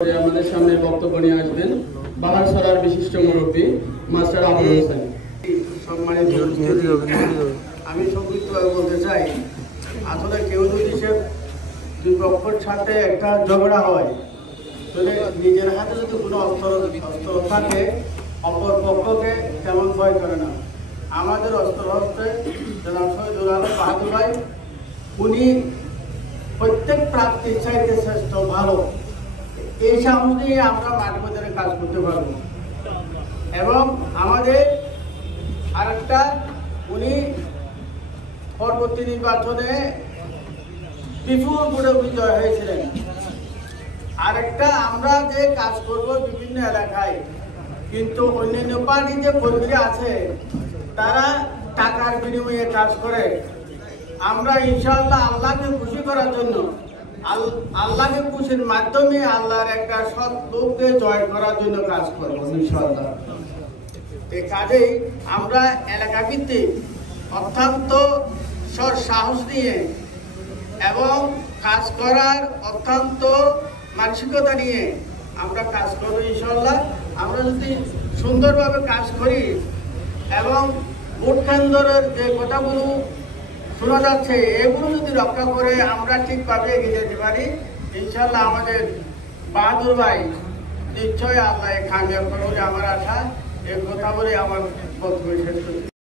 আমাদের সামনে বক্তব্য নিয়ে আসবেন বাহারছড়ার বিশিষ্ট মুরব্বী মাস্টার আবুল হোসেন। সম্মানিত আমি সংক্ষিপ্তভাবে বলতে চাই, আসলে কেউ যদি সে দুই পক্ষের সাথে একটা ঝগড়া হয়, তাহলে নিজের হাতে যদি কোনো অস্ত্র থাকে অপর পক্ষকে তেমন ভয় করে না। আমাদের অস্ত্র হচ্ছে জনাব শহীদুল আলম বাহাদুর ভাই, উনি প্রত্যেক প্রার্থীর চাইতে শ্রেষ্ঠ ভালো, এই সাহস নিয়ে আমরা মাঠ বাজারে কাজ করতে পারবো। এবং আমাদের আরেকটা, উনি পরবর্তী নির্বাচনে বিপুল ভোটে বিজয় হয়েছিলেন। আরেকটা, আমরা যে কাজ করব বিভিন্ন এলাকায়, কিন্তু অন্যান্য পার্টি যে কর্মীরা আছে তারা টাকার বিনিময়ে কাজ করে। আমরা ইনশাআল্লাহ আল্লাহকে খুশি করার জন্য, আল্লাহকে খুশির মাধ্যমে আল্লাহর একটা সৎ লোককে জয় করার জন্য কাজ করবো ইনশাআল্লাহ। এই কাজেই আমরা এলাকা ভিত্তিক অত্যন্ত সাহস নিয়ে এবং কাজ করার অত্যন্ত মানসিকতা নিয়ে আমরা কাজ করবো ইনশাআল্লাহ। আমরা যদি সুন্দরভাবে কাজ করি এবং ভোট কেন্দ্রের যে কথাগুলো শোনা যাচ্ছে এগুলো যদি রক্ষা করে আমরা ঠিকভাবে এগিয়ে যেতে পারি, ইনশাআল্লাহ আমাদের বাহাদুর ভাই নিশ্চয়ই আল্লাহ কামিয়াব করবে আমার আশা। এই কথা বলে আমার বক্তব্য শেষ করছি।